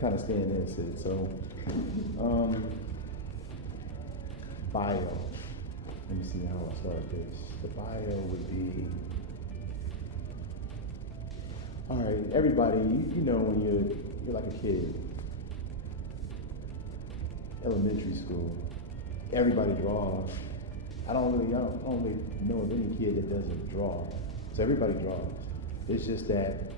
kind of staying in Sid. So, bio. Let me see how I start this. The bio would be, all right, everybody, you know when you're like a kid, elementary school, everybody draws. I don't really know of any kid that doesn't draw. So everybody draws. It's just that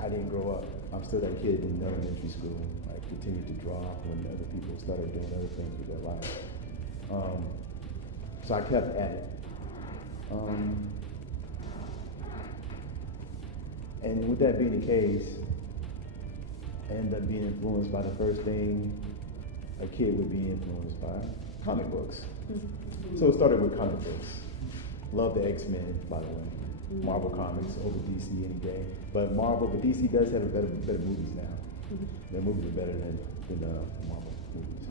I didn't grow up. I'm still that kid in elementary school. I continued to draw when other people started doing other things with their lives. So I kept at it. And with that being the case, I ended up being influenced by the first thing a kid would be influenced by, comic books. So it started with comic books. Love the X-Men, by the way. Marvel Comics over DC any day. But DC does have better movies now. Their movies are better than Marvel movies.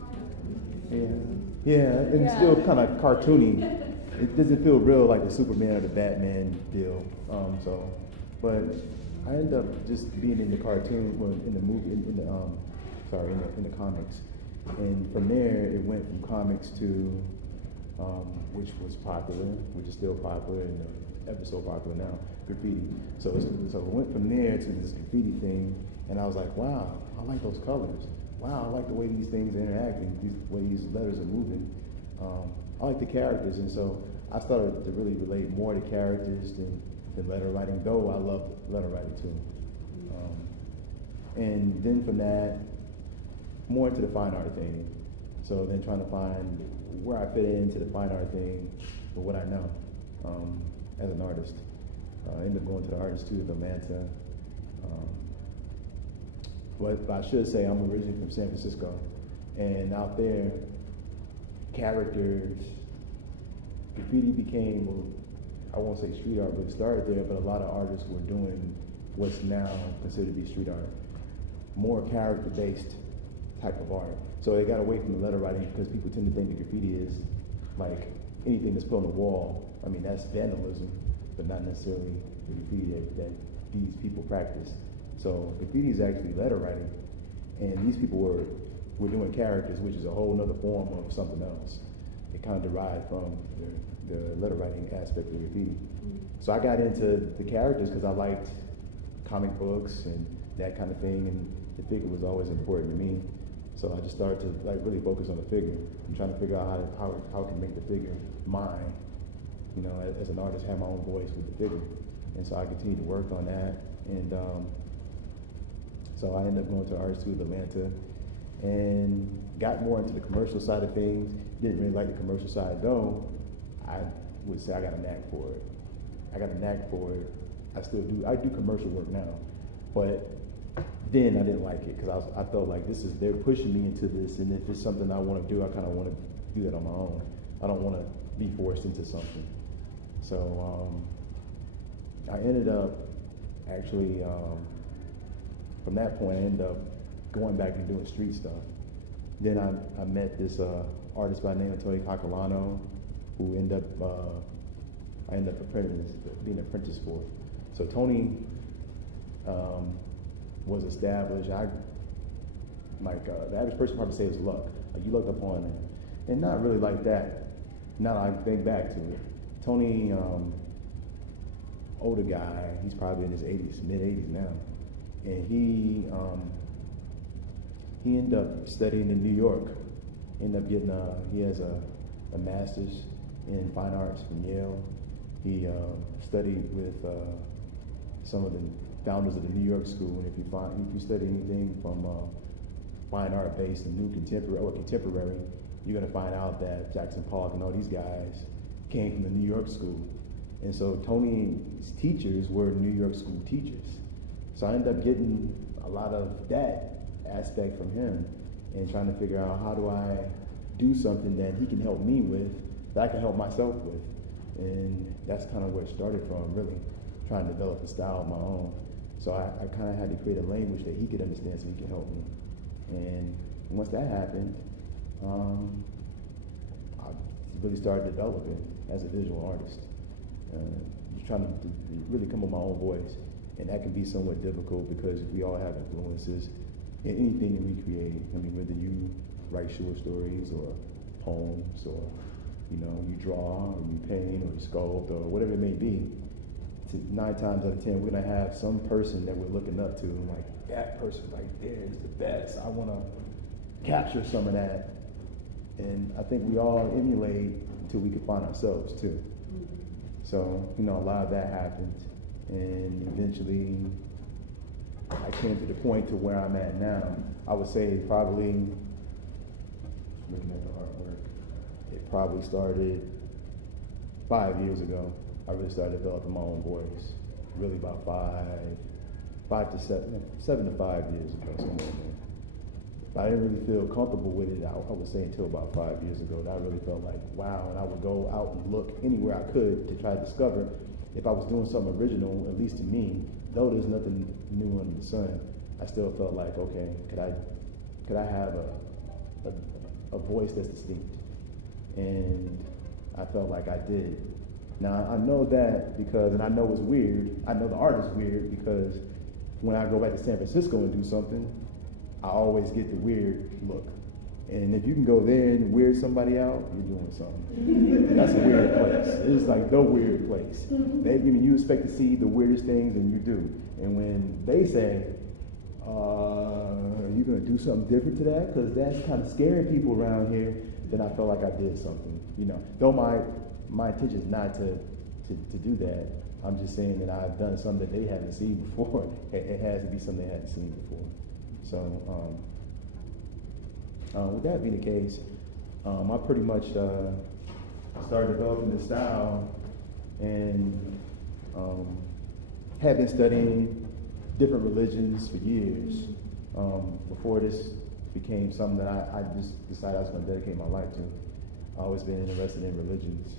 Yeah, and it's still kind of cartoony. It doesn't feel real like the Superman or the Batman deal. But I ended up just being in the cartoon, in the movie, in the comics. And from there, it went from comics to, which was popular, which is still popular, and ever so popular now, graffiti. So it went from there to this graffiti thing, and I was like, wow, I like those colors. Wow, I like the way these things are interacting, the way these letters are moving. I like the characters, and so I started to really relate more to characters than letter writing, though I love letter writing too. And then from that, more into the fine art thing. So then trying to find where I fit into the fine art thing with what I know as an artist. I ended up going to the Art Institute of Atlanta. But I should say I'm originally from San Francisco. And out there, characters, graffiti became, I won't say street art, but it started there, but a lot of artists were doing what's now considered to be street art. More character-based type of art. So they got away from the letter writing because people tend to think that graffiti is like anything that's put on the wall. I mean, that's vandalism, but not necessarily the graffiti that these people practice. So graffiti is actually letter writing, and these people were doing characters, which is a whole other form of something else. It kind of derived from the letter writing aspect of graffiti. So I got into the characters because I liked comic books and that kind of thing, and the figure was always important to me. So I just started to really focus on the figure and trying to figure out how I can make the figure mine. You know, as an artist, have my own voice with the figure. And so I continued to work on that. And so I ended up going to the Art Institute of Atlanta and got more into the commercial side of things. Didn't really like the commercial side, though. I would say I got a knack for it. I still do. I do commercial work now, but then I didn't like it because I felt like they're pushing me into this, and if it's something I want to do, I kind of want to do that on my own. I don't want to be forced into something. So I ended up actually, from that point, I ended up going back and doing street stuff. Then I met this artist by the name of Tony Cacolano, who I ended up being an apprentice for. So Tony was established. The average person probably say it's luck. Like you looked up on it, and not really like that. Now I think back to it. Tony, older guy, he's probably in his 80s, mid 80s now, and he ended up studying in New York. Ended up getting he has a master's in fine arts from Yale. He studied with some of the founders of the New York School, and if you study anything from fine art based and new contemporary, you're gonna find out that Jackson Pollock and all these guys came from the New York School. And so Tony's teachers were New York School teachers. So I ended up getting a lot of that aspect from him and trying to figure out how do I do something that he can help me with, that I can help myself with. And that's kind of where it started from, really, trying to develop a style of my own. So I kind of had to create a language that he could understand so he could help me. And once that happened, I really started developing as a visual artist. Just trying to really come up with my own voice. And that can be somewhat difficult because we all have influences in anything that we create. I mean, whether you write short stories or poems or, you draw or you paint or you sculpt or whatever it may be, 9 times out of 10, we're gonna have some person that we're looking up to, and like, that person right there is the best. I wanna capture some of that. And I think we all emulate until we can find ourselves too. So, a lot of that happened. And eventually, I came to the point to where I'm at now. I would say probably, looking at the artwork, it probably started 5 years ago. I really started developing my own voice. Really about 7 to 5 years ago, somewhere in there. But I didn't really feel comfortable with it, I would say, until about 5 years ago. That I really felt like, wow, and I would go out and look anywhere I could to try to discover if I was doing something original, at least to me, though there's nothing new under the sun. I still felt like, okay, could I have a voice that's distinct? And I felt like I did. Now, I know that because, and I know it's weird, I know the art is weird because when I go back to San Francisco and do something, I always get the weird look. And if you can go there and weird somebody out, you're doing something. That's a weird place. It's like the weird place. You expect to see the weirdest things, and you do. And when they say, you're going to do something different to that? Because that's kind of scaring people around here, then I felt like I did something. Though my intention is not to do that. I'm just saying that I've done something that they haven't seen before. It has to be something they hadn't seen before. So, with that being the case, I pretty much started developing this style and had been studying different religions for years before this became something that I just decided I was going to dedicate my life to. I've always been interested in religions,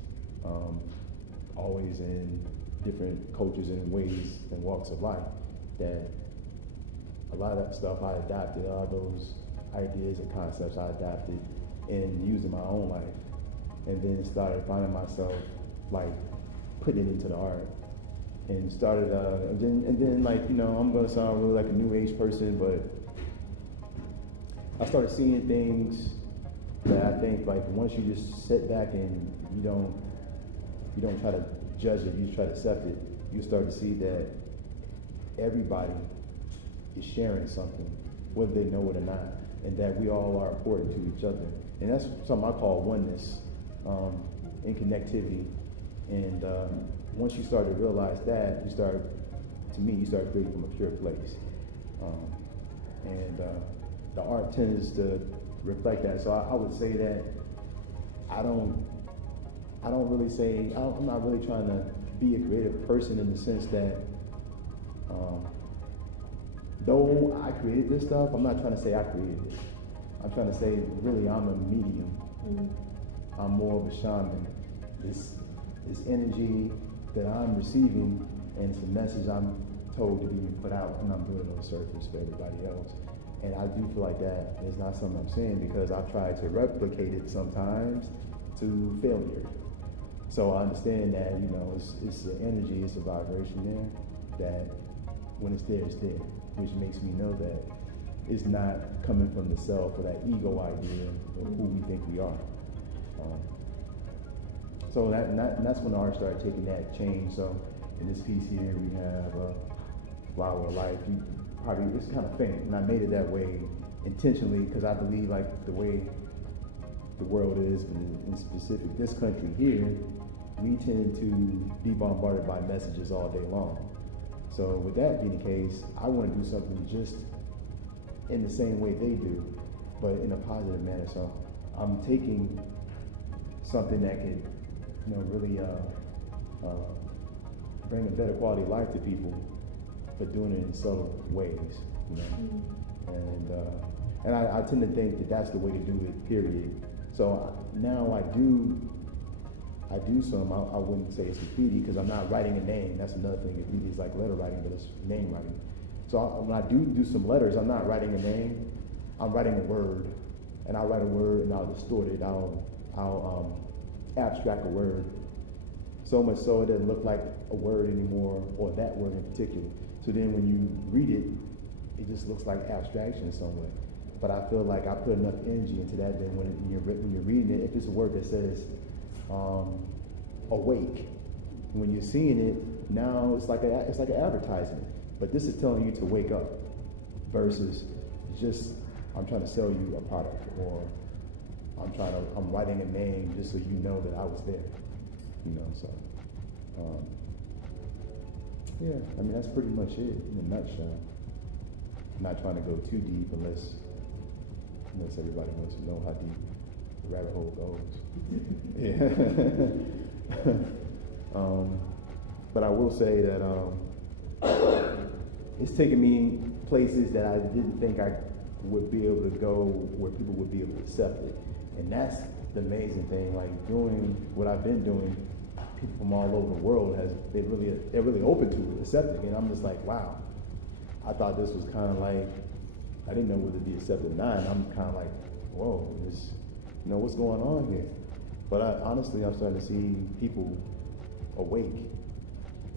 always in different cultures and ways and walks of life, that a lot of that stuff I adapted, all those ideas and concepts I adapted and used in my own life, and then started finding myself like putting it into the art, and started and then like I'm gonna sound really like a new age person, but I started seeing things that I think like once you just sit back and you don't try to judge it, you just try to accept it, you start to see that everybody is sharing something, whether they know it or not, and that we all are important to each other. And that's something I call oneness and connectivity. And once you start to realize that, you start creating from a pure place. And the art tends to reflect that. So I would say that I'm not really trying to be a creative person in the sense that though I created this stuff, I'm not trying to say I created it. I'm trying to say, really, I'm a medium. I'm more of a shaman. This energy that I'm receiving, and it's a message I'm told to be put out, and I'm doing it on the surface for everybody else. And I do feel like that is not something I'm saying because I've tried to replicate it sometimes to failure. So I understand that, it's an energy, it's a vibration there, that when it's there, it's there, which makes me know that it's not coming from the self or that ego idea of who we think we are. So that's when the art started taking that change. So in this piece here, we have Flower of Life. It's kind of faint, and I made it that way intentionally because I believe like the way the world is, in specific this country here, we tend to be bombarded by messages all day long. So with that being the case, I want to do something just in the same way they do, but in a positive manner. So I'm taking something that can, really bring a better quality of life to people, but doing it in subtle ways, And I tend to think that that's the way to do it, period. So now I do some, I wouldn't say it's graffiti because I'm not writing a name. That's another thing. Graffiti is like letter writing, but it's name writing. So when I do some letters, I'm not writing a name. I'm writing a word, and I'll write a word and I'll distort it. I'll abstract a word. So much so it doesn't look like a word anymore, or that word in particular. So then when you read it, it just looks like abstraction in some way. But I feel like I put enough energy into that that when you're reading it, if it's a word that says awake, when you're seeing it, now it's like an advertisement. But this is telling you to wake up versus just I'm trying to sell you a product, or I'm writing a name just so you know that I was there. So yeah, I mean that's pretty much it in a nutshell. I'm not trying to go too deep unless everybody wants to know how deep the rabbit hole goes. Yeah. But I will say that it's taken me places that I didn't think I would be able to go, where people would be able to accept it. And that's the amazing thing. Like doing what I've been doing, people from all over the world they're really open to it, accepting it. And I'm just like, wow. I thought this was kind of like, I didn't know whether to be accepted or not. And I'm kind of like, whoa, what's going on here? But honestly, I'm starting to see people awake,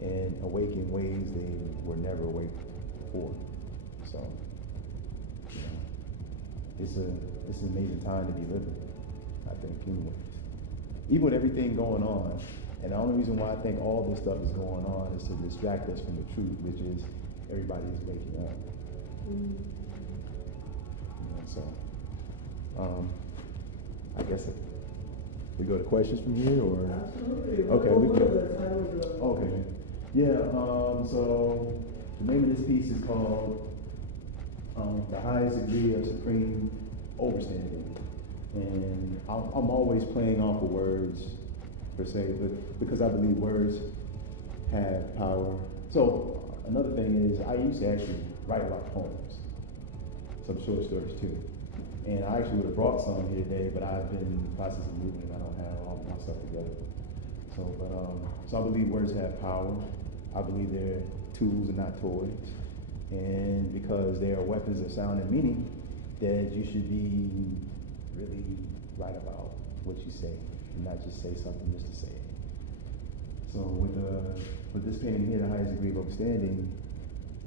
and awake in ways they were never awake before. So, it's an amazing time to be living, I think, anyways. Even with everything going on, and the only reason why I think all this stuff is going on is to distract us from the truth, which is everybody is waking up. I guess we go to questions from here, or? Absolutely. Okay, we go. go. Okay. Yeah, so the name of this piece is called The Highest Degree of Supreme Overstanding. And I'm always playing off of words, per se, but because I believe words have power. So another thing is I used to actually write a lot of poems, some short stories too. And I actually would have brought some here today, but I've been in the process of moving and I don't have all my stuff together. So I believe words have power. I believe they're tools and not toys. And because they are weapons of sound and meaning, that you should be really right about what you say and not just say something just to say it. So with this painting here, The Highest Degree of Understanding,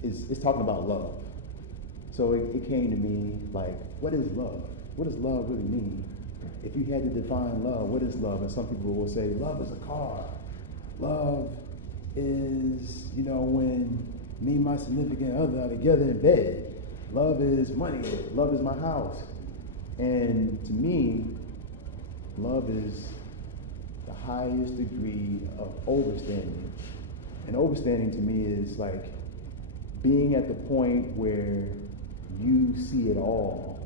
it's talking about love. So it came to me like, what is love? What does love really mean? If you had to define love, what is love? And some people will say, love is a car. Love is, when me and my significant other are together in bed. Love is money. Love is my house. And to me, love is the highest degree of overstanding. And overstanding to me is like being at the point where you see it all,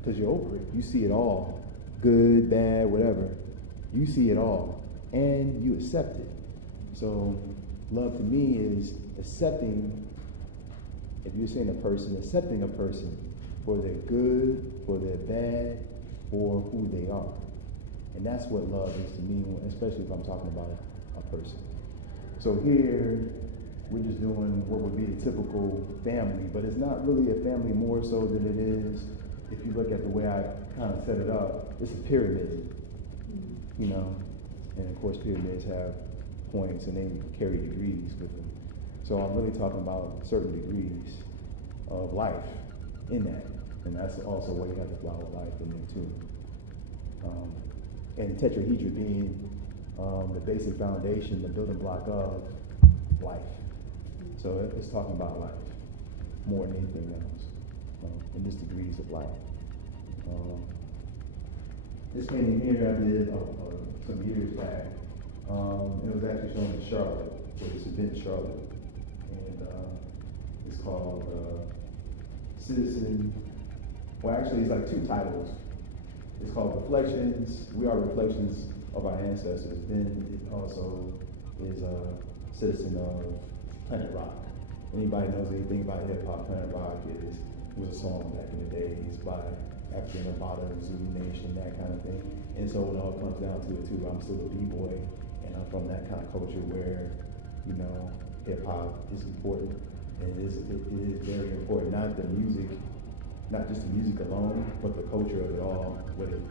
because you're over it. You see it all, good, bad, whatever. You see it all, and you accept it. So love to me is accepting, if you're saying a person, accepting a person for their good, for their bad, for who they are. And that's what love is to me, especially if I'm talking about a person. So here, we're just doing what would be a typical family, but it's not really a family more so than it is, if you look at the way I kind of set it up, it's a pyramid, and of course pyramids have points and they carry degrees with them. So I'm really talking about certain degrees of life in that, and that's also why you have the flower life in there too. And tetrahedra being the basic foundation, the building block of life. So it's talking about life more than anything else, in this degrees of life. This painting here I did some years back. It was actually shown in Charlotte, for this event in Charlotte, and it's called Citizen. Well, actually, it's like two titles. It's called Reflections. We are reflections of our ancestors. Then it also is a citizen of Planet Rock. Anybody knows anything about hip hop? Planet Rock was a song back in the days by African Nevada, Zulu Nation, that kind of thing. And so when it all comes down to it too, I'm still a b-boy, and I'm from that kind of culture where, hip hop is important, and it is very important. Not the music, not just the music alone, but the culture of it all, what it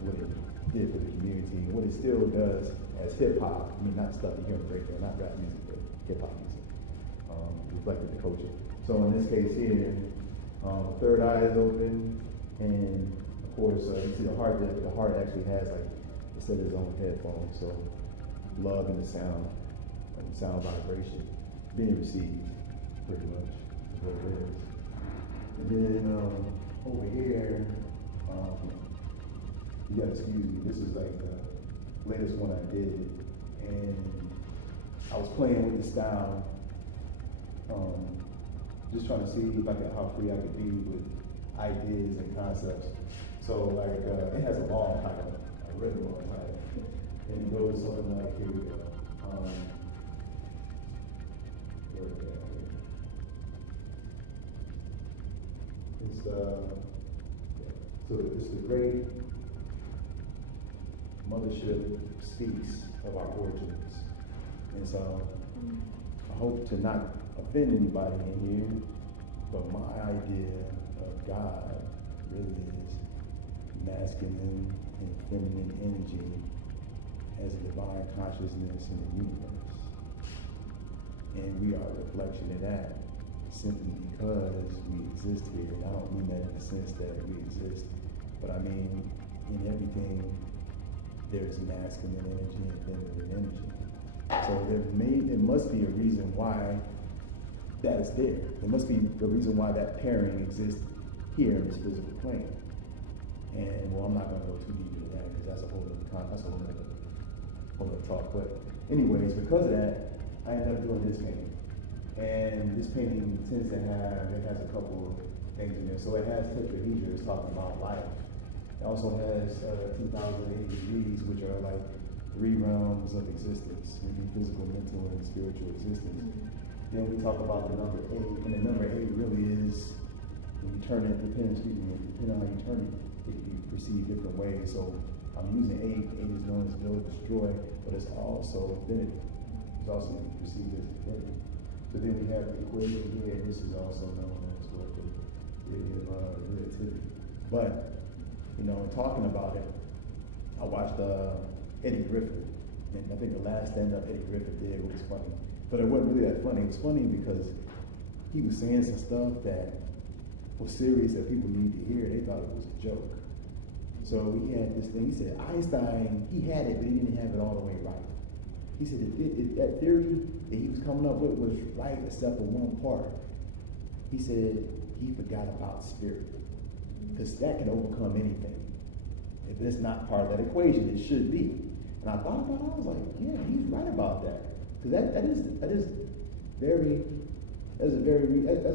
did for the community, and what it still does as hip hop. I mean, not stuff you hear on the radio, not rap music, but hip hop music. Reflected the culture. So in this case here, third eye is open, and of course, you see the heart actually has like instead of its own headphones. So love and the sound vibration being received, pretty much is what it is. And then over here, you gotta excuse me. This is like the latest one I did, and I was playing with the style. Just trying to see if how free I could be with ideas and concepts. So like it has a long title, a really long title, and it goes something like here we go. Where is that here? It's so it's the great mothership speaks of our origins, and so I hope to not offend anybody in here, but my idea of God really is masculine and feminine energy as a divine consciousness in the universe. And we are a reflection of that simply because we exist here. And I don't mean that in the sense that we exist, but I mean in everything there's masculine energy and feminine energy. So there must be a reason why that is there. There must be a reason why that pairing exists here in this physical plane. And well, I'm not going to go too deep into that because that's a whole other talk. But anyways, because of that, I ended up doing this painting. And this painting tends to has a couple of things in there. So it has tetrahedra, it's talking about life. It also has 2,080 degrees, which are like 3 realms of existence, maybe physical, mental, and spiritual existence. Then we talk about the number 8, and the number 8 really is, when you turn it, depending on how you turn it, it can be perceived different ways. So I'm using 8. 8 is known as build, destroy, but it's also infinity. It's also perceived as infinity. So then we have the equation here, and this is also known as what the theory of relativity. But, in talking about it, I watched Eddie Griffin, and I think the last stand-up Eddie Griffin did was funny. But it wasn't really that funny. It was funny because he was saying some stuff that was serious that people need to hear. They thought it was a joke. So he had this thing. He said Einstein, he had it, but he didn't have it all the way right. He said that theory that he was coming up with was right except for one part. He said he forgot about spirit, because that can overcome anything. If it's not part of that equation, it should be. And I thought about it. I was like, yeah, he's right about that. Because that's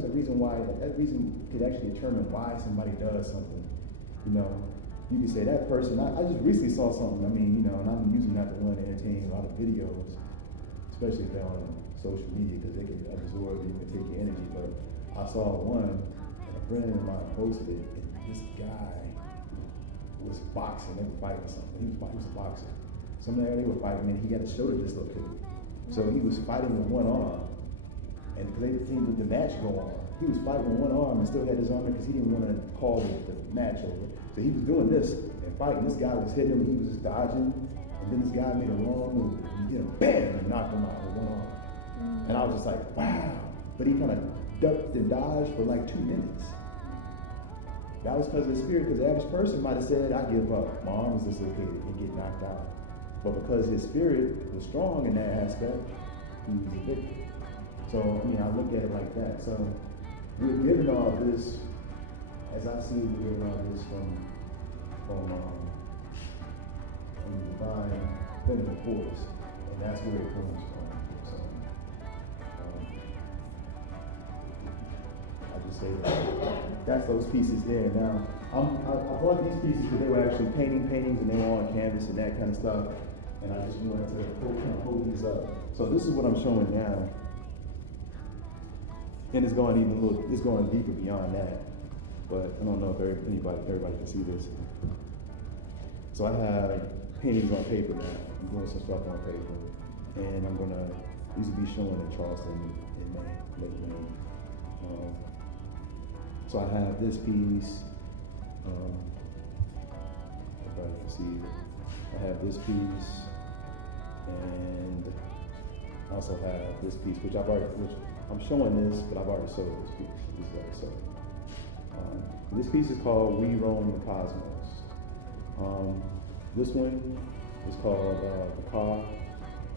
a reason why, that reason could actually determine why somebody does something. You could say that person, I just recently saw something, and I'm usually not the one to entertain a lot of videos, especially if they're on social media, because they can absorb, you can take your energy, but I saw one, and a friend of mine posted it, and this guy was boxing, they were fighting something, he was a boxer. They were fighting, and he got his shoulder dislocated. So he was fighting with one arm, and because they didn't let the match go on, he was fighting with one arm and still had his arm because he didn't want to call the match over. So he was doing this and fighting. This guy was hitting him, he was just dodging, and then this guy made a wrong move, and bam, and knocked him out with one arm. And I was just like, wow. But he kind of ducked and dodged for like 2 minutes. That was because of the spirit, because the average person might have said, I give up, my arm was dislocated, and get knocked out. But because his spirit was strong in that aspect, he was a victor. So, I look at it like that. So, we're given all this, as I see we're given all this from the divine feminine force, and that's where it comes from. So, I just say that's those pieces there. Now, I bought these pieces because they were actually paintings, and they were on canvas and that kind of stuff. And I just wanted to kind of hold these up. So this is what I'm showing now. And it's going deeper beyond that. But I don't know if everybody can see this. So I have paintings on paper now. I'm doing some stuff on paper. And I'm these will be showing in Charleston in May, late May. So I have this piece, if I can see it. I have this piece, and I also have this piece, which I'm showing this, but I've already sold this piece. This is already sold. This piece is called We Roam the Cosmos. This one is called The Car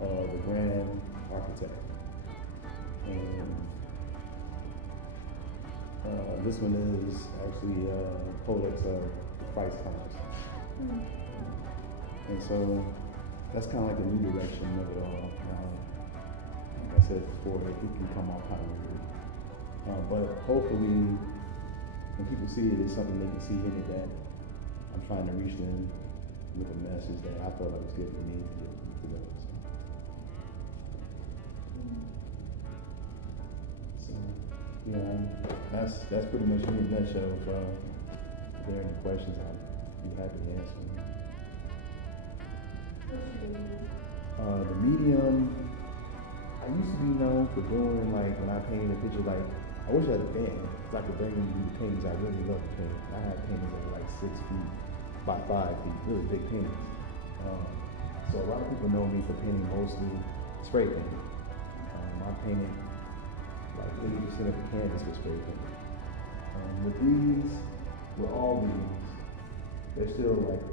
of the Grand Architect. And this one is actually Codex of the Christ Consciousness. And so that's kind of like the new direction of it all. Now, like I said before, it can come off kind of weird. But hopefully, when people see it, it's something they can see in it that I'm trying to reach them with a message that I felt like was good for me to get to them. So yeah, that's pretty much me in a nutshell. If there are any questions, I'd be happy to answer them. The medium, I used to be known for doing like when I painted a picture, like I wish I had a band because I could bring you the paintings I really love to paint. I had paintings that were like 6 feet by 5 feet, really big paintings. So a lot of people know me for painting mostly spray painting. I painted like 80% of the canvas with spray paint. With these, with all these, they're still like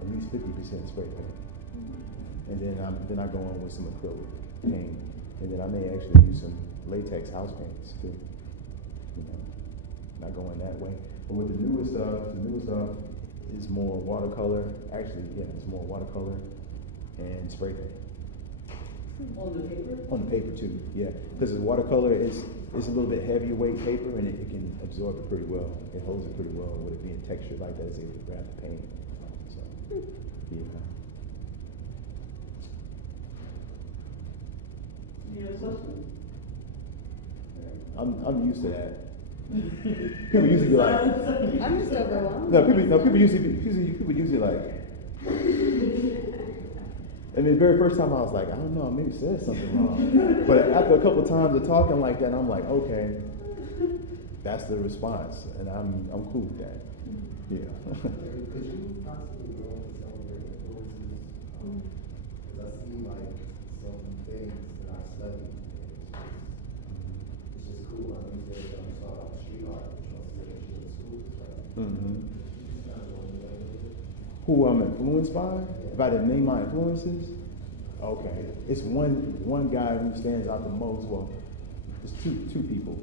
at least 50% spray paint. And then I go on with some acrylic paint, and then I may actually use some latex house paints too. You know, not going that way. But with the newest stuff is more watercolor. Actually, yeah, it's more watercolor and spray paint. On the paper? On the paper too, yeah. Because the watercolor is a little bit heavier weight paper, and it can absorb it pretty well. It holds it pretty well with it being textured like that. It's able to grab the paint. So, yeah. Any other questions? I'm used to that. People usually be like, I'm just overwhelmed. people usually like. I mean, the very first time I was like, I don't know, I maybe said something wrong. But after a couple of times of talking like that, I'm like, okay, that's the response, and I'm cool with that. Yeah. Could you possibly go into some of your influences? Because I see like some things that I study. It's just cool. I mean, you saw about street art, which was in school, right? Mm-hmm. Kind of going away with it. Who I'm influenced by? If I didn't name my influences? Okay. It's one guy who stands out the most. Well, it's two people.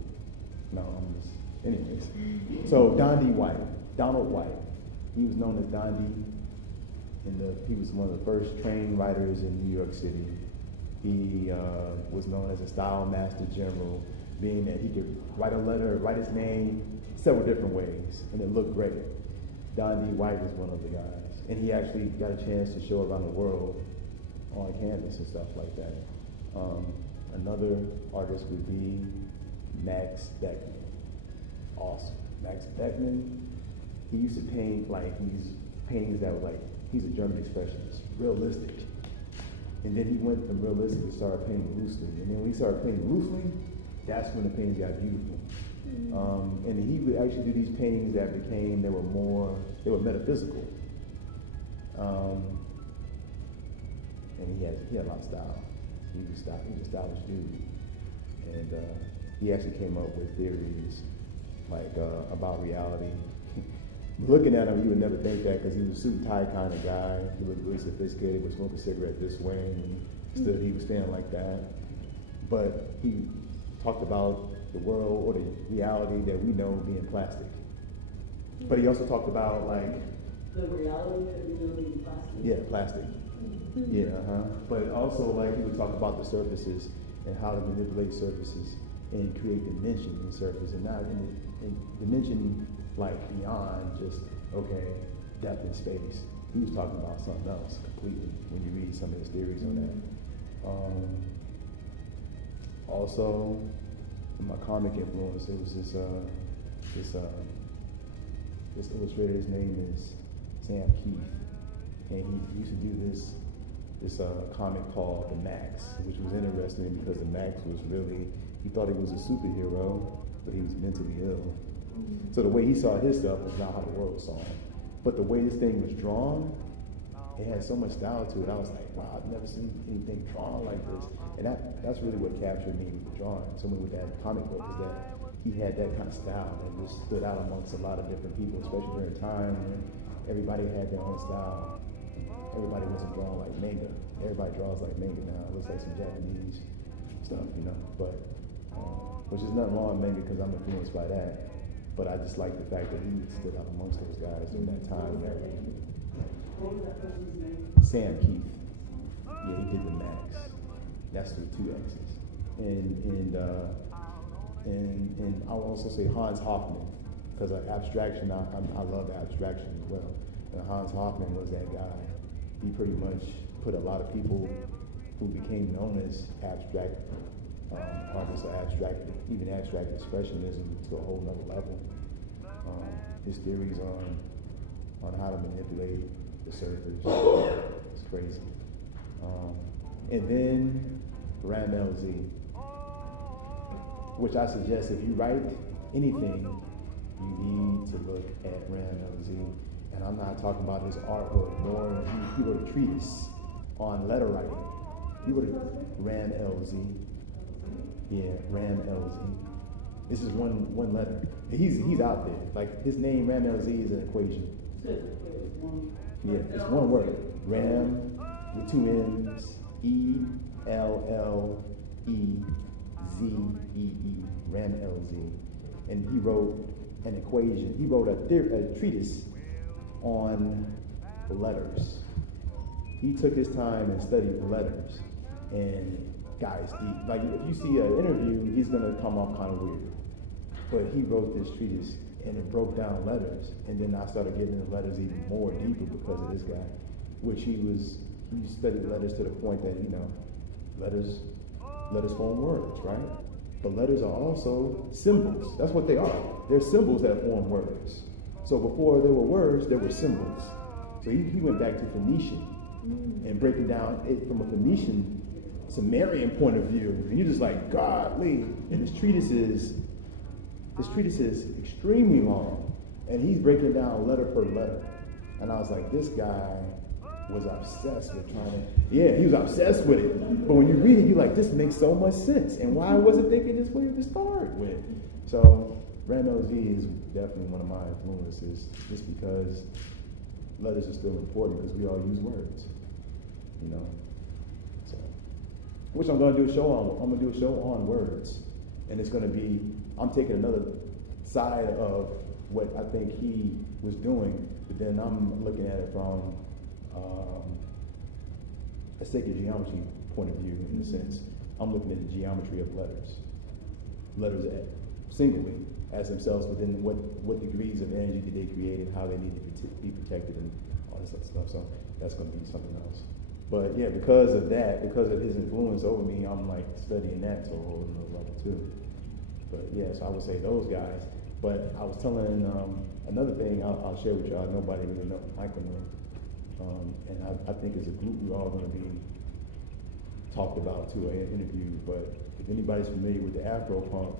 No, I'm just, anyways. So Donald White. He was known as Don D. He was one of the first trained writers in New York City. He was known as a style master general, being that he could write a letter, write his name several different ways, and it looked great. Don D. White was one of the guys. And he actually got a chance to show around the world on canvas and stuff like that. Another artist would be Max Beckman. Awesome. Max Beckman, he used to paint like these paintings that were like, he's a German expressionist, realistic. And then he went from realistic to start painting loosely. And then when he started painting loosely, that's when the paintings got beautiful. And he would actually do these paintings that they were metaphysical. And he had a lot of style. He was a stylish dude. And he actually came up with theories like about reality. Looking at him, you would never think that because he was a suit and tie kind of guy. He looked really sophisticated, would smoke a cigarette this way, and he was standing like that. But he talked about the world or the reality that we know being plastic. But he also talked about like the reality that we know being plastic. Yeah, plastic. Yeah, But also like he would talk about the surfaces and how to manipulate surfaces and create dimension in surface and not in dimension like beyond just depth and space. He was talking about something else completely when you read some of his theories on that. Also, my comic influence, it was this illustrator. His name is Sam Keith, and he used to do this comic called The Max, which was interesting because the Max was really, he thought he was a superhero, but he was mentally ill. So the way he saw his stuff was not how the world saw him. But the way this thing was drawn, it had so much style to it. I was like, wow, I've never seen anything drawn like this. And that's really what captured me with the drawing. Someone with that comic book is that he had that kind of style that just stood out amongst a lot of different people, especially during a time when everybody had their own style. Everybody wasn't drawing like manga. Everybody draws like manga now. It looks like some Japanese stuff, you know. But which is nothing wrong with manga because I'm influenced by that. But I just like the fact that he stood out amongst those guys during that time. What was that person's name? Sam Keith. Yeah, he did the Max. That's the 2 X's. And I'll also say Hans Hoffman, because abstraction, I love abstraction as well. And Hans Hoffman was that guy. He pretty much put a lot of people who became known as abstract artists or even abstract expressionism to a whole nother level. His theories on how to manipulate the surface, it's crazy. And then Ram LZ, which I suggest if you write anything, you need to look at Ram LZ. And I'm not talking about his artwork, nor he wrote a treatise on letter writing. He wrote a Ram LZ. Yeah, Ram LZ. This is one letter. He's out there. Like his name, Ram LZ, is an equation. Yeah, it's one word. Ram with 2 M's, ELLEZEE, Ram LZ. And he wrote an equation. He wrote a treatise on letters. He took his time and studied letters. And guys, like if you see an interview, he's gonna come off kind of weird. But he wrote this treatise and it broke down letters. And then I started getting into letters even more deeper because of this guy, which he studied letters to the point that, you know, letters form words, right? But letters are also symbols. That's what they are. They're symbols that form words. So before there were words, there were symbols. So he went back to Phoenician and breaking down it from a Phoenician Sumerian point of view. And you're just like, godly. And this treatise is extremely long. And he's breaking down letter per letter. And I was like, this guy was obsessed with he was obsessed with it. But when you read it, you're like, this makes so much sense. And why was it thinking this way to start with? So Ram LZ is definitely one of my influences, just because letters are still important because we all use words, you know. So, which I'm gonna do a show on. I'm gonna do a show on words, and it's gonna be, I'm taking another side of what I think he was doing, but then I'm looking at it from a sacred geometry point of view, in a sense. I'm looking at the geometry of letters. Letters singly as themselves, but then what degrees of energy did they create and how they need to be protected and all this other stuff. So that's going to be something else. But yeah, because of his influence over me, I'm like studying that to a whole nother level too. But yeah, so I would say those guys. But I was telling another thing I'll share with y'all. Nobody really knows. Michael knows. And I think as a group, we're all going to be talked about too in an interview. But if anybody's familiar with the Afropunk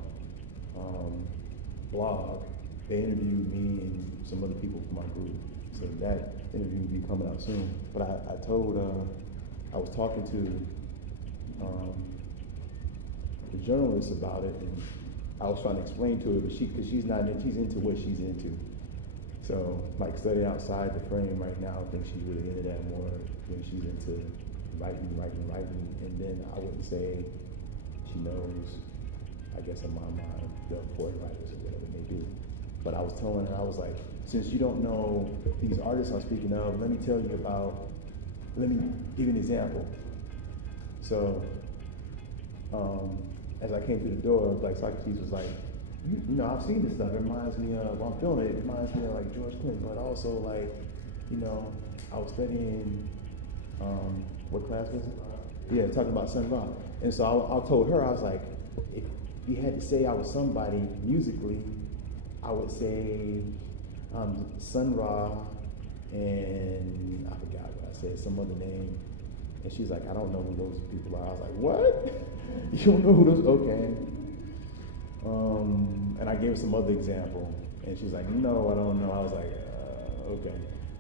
blog, they interviewed me and some other people from my group. So that interview will be coming out soon. But I was talking to the journalist about it, and I was trying to explain to her, but she's into what she's into. So, like studying outside the frame right now, I think she's really into that more when she's into writing. And then I wouldn't say she knows, I guess in my mind, the important writers or whatever they do. But I was telling her, I was like, since you don't know these artists I'm speaking of, let me give you an example. So, as I came through the door, like Socrates was like, you know, I've seen this stuff. It reminds me of, while I'm feeling it, it reminds me of like George Clinton, but also like, you know, I was studying, what class was it? Yeah, talking about Sun Ra. And so I told her, I was like, if you had to say I was somebody musically, I would say Sun Ra, and I forgot what I said, some other name. And she's like, I don't know who those people are. I was like, what? You don't know who those, okay. And I gave her some other example. And she's like, no, I don't know. I was like, okay.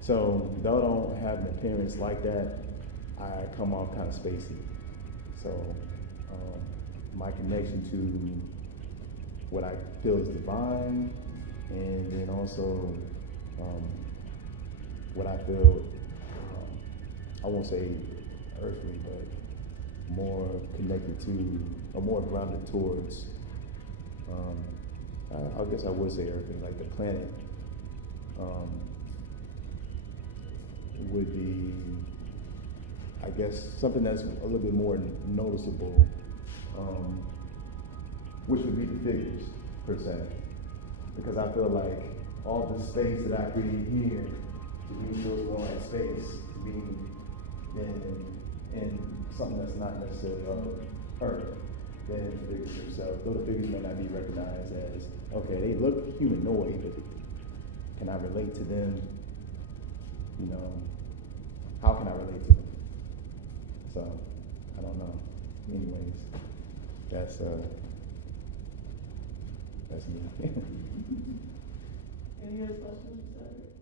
So though I don't have an appearance like that, I come off kind of spacey. So my connection to what I feel is divine, and then also what I feel, I won't say earthly, but more connected to, or more grounded towards, I guess I would say earthly, like the planet would be, I guess, something that's a little bit more noticeable, which would be the figures, per se. Because I feel like all the space that I create here, to me feels more like space, to me, in something that's not necessarily of Earth, than the figures themselves. Though the figures may not be recognized as, okay, they look humanoid, but can I relate to them? You know, how can I relate to them? So, I don't know. Anyways, that's me. Any other questions, Cedric?